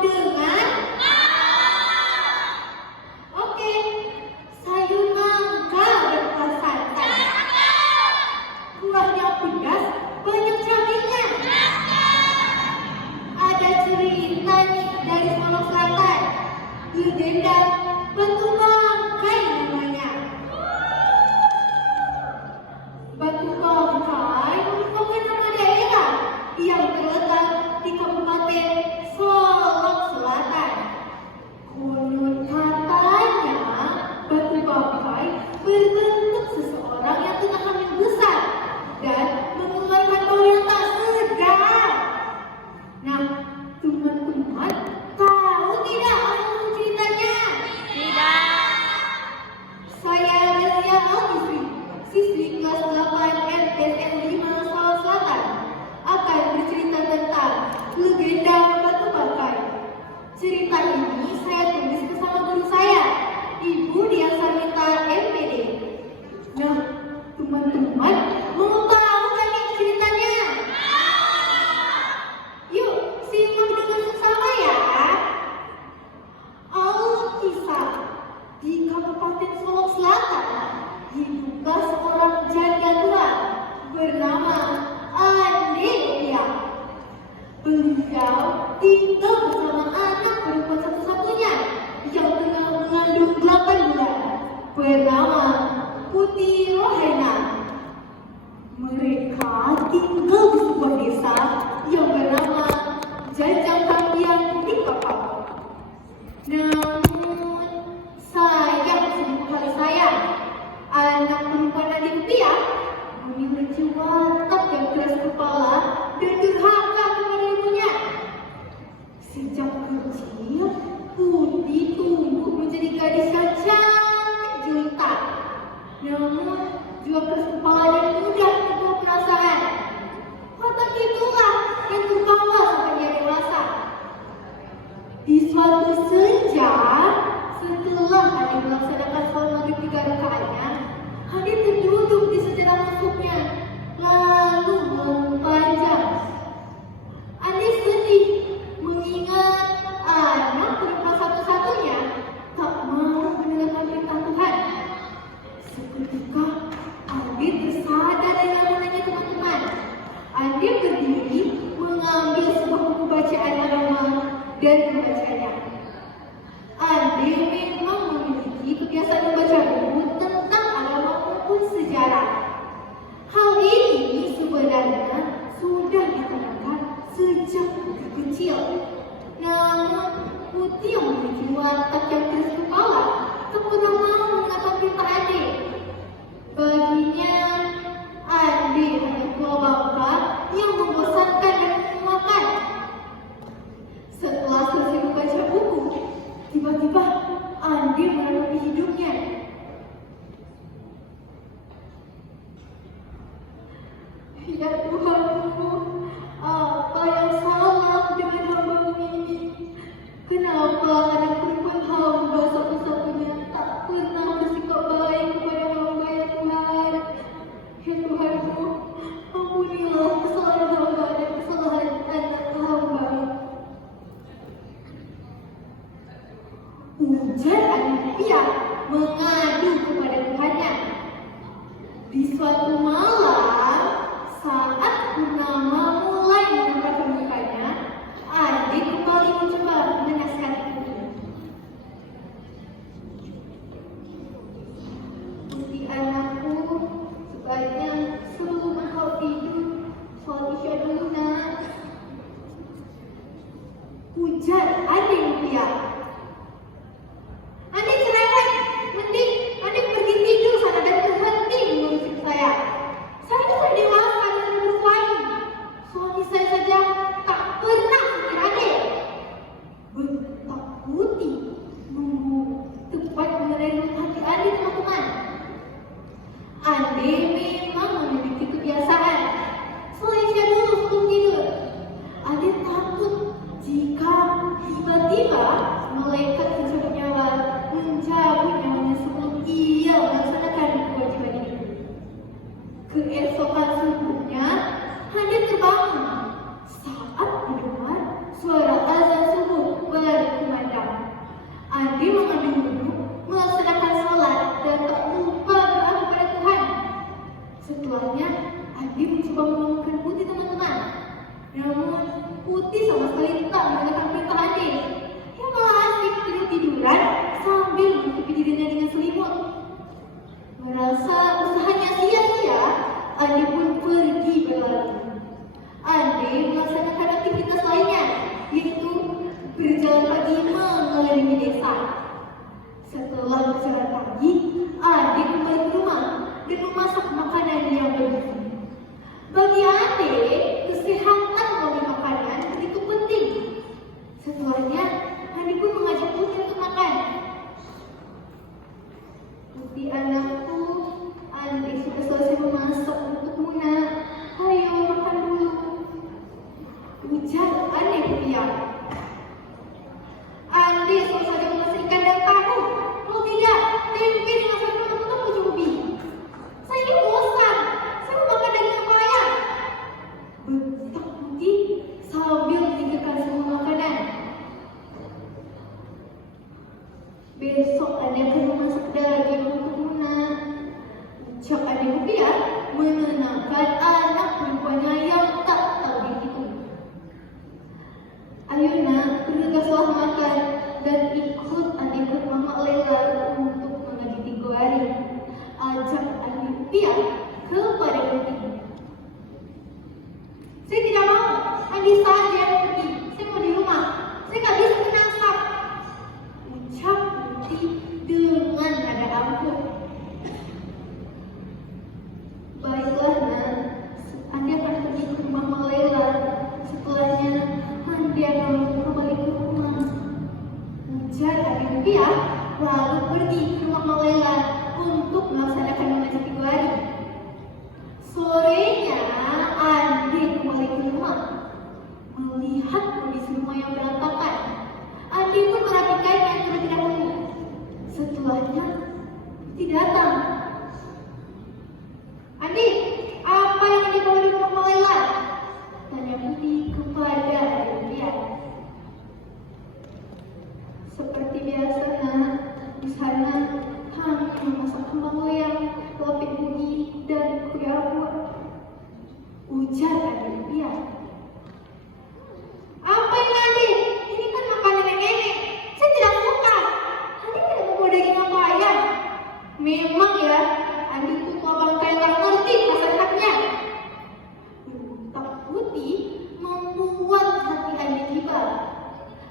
dengan oke, sayur mangga berkuah santan. Kuahnya pedas, banyak cabenya. Ada cerita nih dari Solo Selatan. Legenda Batu Bangkai namanya. Batu Bangkai merupakan nama daerah yang terletak di Kabupaten Solok Selatan. Konon katanya Batu Bangkai berbentuk seseorang yang tengah hamil besar dan mengeluarkan bau yang tak sedap. Nah, teman-teman tahu tidak asal ceritanya? Tidak. Saya Razia Al-Misri, siswi kelas 8 MTSN 5 Solok Selatan, akan bercerita tentang legenda Batu Bangkai. Cerita ini saya tulis bersama guru saya, Ibu Dian Sarmita MPD. Nah, teman-teman mau tahu kan nih ceritanya? Yuk, simak dengan bersama ya. Alkisah di Kabupaten Solok Selatan hiduplah seorang janda tua bernama Andi Pia. Beliau tinggal bersama anak perempuan satu-satunya yang tengah mengandung 8 bulan bernama Putih Rohena. Mereka tinggal di sebuah desa yang bernama Jajang Kambiang di Kapau. Namun sayang sungguh hal sayang, anak perempuan Andi Pia memiliki watak yang keras kepala dan durhaka kepada ibunya. Sejak kecil, Putih tumbuh menjadi gadis yang cantik jelita. Namun juga keras kepala dan mudah terbawa perasaan. Watak itulah yang terbawa sampai dia dewasa. Di suatu senja, setelah Adi melaksanakan sholat maghrib 3 rakaatnya, Adi terduduk di sejarah masuknya, lalu melambung panjang. Adi sedih mengingat anak perempuan satu-satunya tak mau mendengarkan perintah Tuhan. Seketika Adi tersadar dengan menanya teman-teman. Adi berdiri mengambil sebuah buku bacaan agama dan membacanya. Andi memang memiliki kebiasaan membaca buku tentang agama maupun sejarah. Hal ini sebenarnya sudah ditanamkan sejak kecil. Namun Putih yang memiliki watak yang keras kepala tak pernah mau mendengarkan perintah Andi. Baginya, Andi hanya buah bangka yang membosankan dan memakan. Setelah selesai membaca buku, tiba-tiba Andi merenungi hidupnya. Ya Tuhanku, apa yang salah dengan hamba ini? Kenapa anak perempuan hamba satu-satunya tak pernah bersikap baik kepada hamba ya Tuhan? Ya Tuhanku, ampunilah kesalahan hamba dan kesalahan anak hamba. Ujar Andi Pia mengadu kepada Tuhannya. Di suatu malam, saat purnama mulai menambah permukaannya, Andi kembali mencoba menasihati Putih. Putih anakku, sebaiknya sebelum engkau tidur, sholat isya dulu nak. Ujar Andi Pia. Andi cerewet, mending Andi pergi tidur sana dan berhenti mengusik saya. Saya itu sudah dewasa dan sudah bersuami. Suami saya saja tak pernah usir Andi. Bentak Putih nunggu tepat mengenai lubuk hati Andi, teman-teman. Andi memang memiliki kebiasaan sholat isya dulu sebelum tidur. Andi takut jika tiba-tiba malaikat pencabut nyawa mencabut nyawanya sebelum ia melaksanakan kewajiban ini. Keesokan subuhnya, Andi terbangun saat mendengar suara azan subuh berjalan pagi mengelilingi desa. Setelah berjalan pagi, adik kembali ke rumah dan memasak makanan yang bergizi. Bagi adik, kesehatan melalui makanan begitu penting. Setelahnya, adik pun mengajak Putih untuk makan. Putih anakku, adik sudah selesai memasak untukmu nak. Ayo makan dulu. Ujar adik Putih. Adik selalu saja memasak ikan dan tahu. Kalau tidak, tempe dengan sayur matang muncul ubi. Saya ini bosan. Saya mau makan daging apa ya? Bentak Putih sambil memikirkan semua makanan. Besok adik akan memasak daging untuk Muna. Ucap adik Rupiah menenangkan anak perempuannya yang tak tahu diri itu. Ayo nak, bergegaslah makan dan ikut adik Mama Lela untuk mengaji 3 hari. Ajak adik Rupiah kepada Putih. Saya tidak mau, Andi saja yang pergi. Saya mau di rumah. Saya nggak bisa menasab. Ucap Putih dengan nada angkuh. Baiklah nak, Andi akan pergi ke rumah Malela. Setelahnya, Andi akan kembali ke rumah. Ujar adik Rupiah lalu pergi ke rumah Malela untuk melaksanakan mengaji 3 hari. Sorenya, Andi kembali ke rumah. Melihat kondisi rumah yang berantakan, Andi pun merapikannya terlebih dahulu. Setelahnya, Putih datang. Andi, apa yang Andi bawa di rumah Malela? Tanya Putih kepada adik Rupiah. Seperti biasa nak, di sana kami memasak kembang loyang, lapis bunyi, dan kue buah. Ujar adik Rupiah. Apa ini adik? Ini kan makanan nenek. Saya tidak suka. Adik tidak mau daging apa ayam. Memang ya, adik itu tua bangka yang tak ngerti masakannya. Bentak Putih membuat hati adik gibah.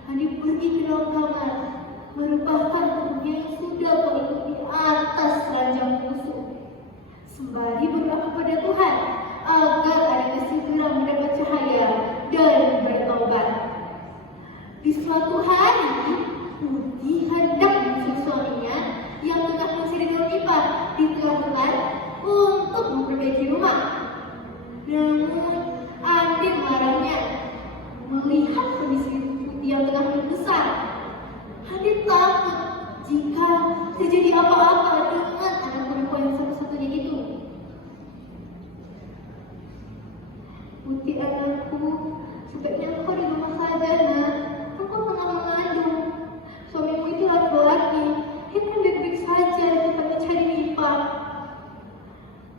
Adik pergi ke dalam kamar, melepaskan tubuhnya yang sudah terikut di atas ranjang busuk. Sembari berdoa kepada Tuhan agar adiknya segera mendapat cahaya dan bertobat. Di suatu hari, Putih hendak menyusul suaminya yang tengah mencari daun pipa di tengah hutan untuk memperbaiki rumah. Namun, Andi melarangnya. Melihat kondisi Putih yang tengah membesar, Andi takut jika terjadi apa-apa dengan anak perempuan yang satu-satunya itu. Putih anakku, sebaiknya kau di rumah saja nak. Engkau pernah mengandung. Suamimu itu laki-laki. Dia kan baik-baik saja di tempat mencari pipa.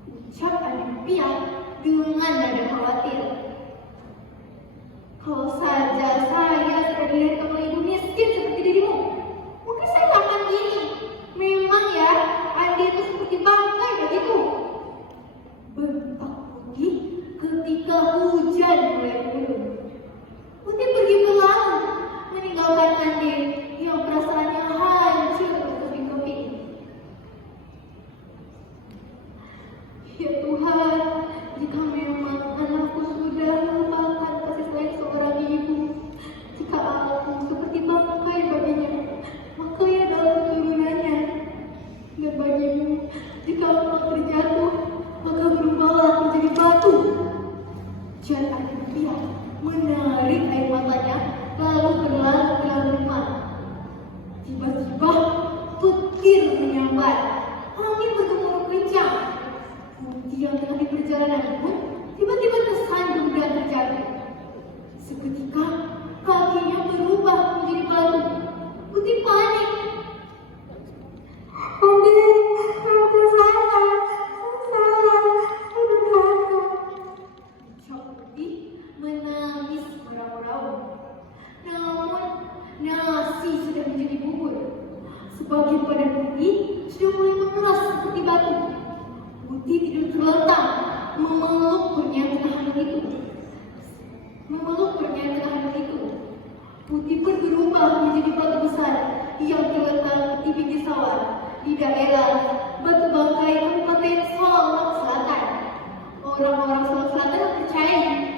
Ucap adik Rupiah dengan nada khawatir. Kalau saja saya sudah dilihat kembali ibu miskin seperti dirimu, mungkin saya tak akan gini. Memang ya, Andi itu seperti bangkai bagiku. Bentak Putih ketika hujan mulai turun. Putih pergi ke laut, meninggalkan Andi yang perasaannya hancur berkeping-keping. Ya Tuhan, jika memang anakku sudah melupakan kasih sayang seorang ibu, jika aku seperti bangkai baginya, maka ia adalah keturunannya. Dan bagimu, jika engkau terjatuh, maka berubahlah menjadi batu. Ujar adik Rupiah menarik air matanya lalu berlalu ke dalam rumah. Tiba-tiba petir menyambar. Angin bergemuruh kencang. Putih yang tengah di perjalanan pun tiba-tiba tersandung dan terjatuh. Seketika kakinya berubah menjadi batu. Putih panik. Andi, aku salah. Ucap Putih menangis meraung-raung. Namun nasi sudah menjadi bubur. Sebagian badan Putih sudah mulai mengeras seperti batu. Putih tidur terlentang, memeluk perutnya yang tengah hangat itu. Putih pun berubah berubah menjadi batu besar yang terletak di pinggir sawah di daerah Batu Bangkai, Kabupaten Solok Selatan. Orang-orang Solok Selatan percaya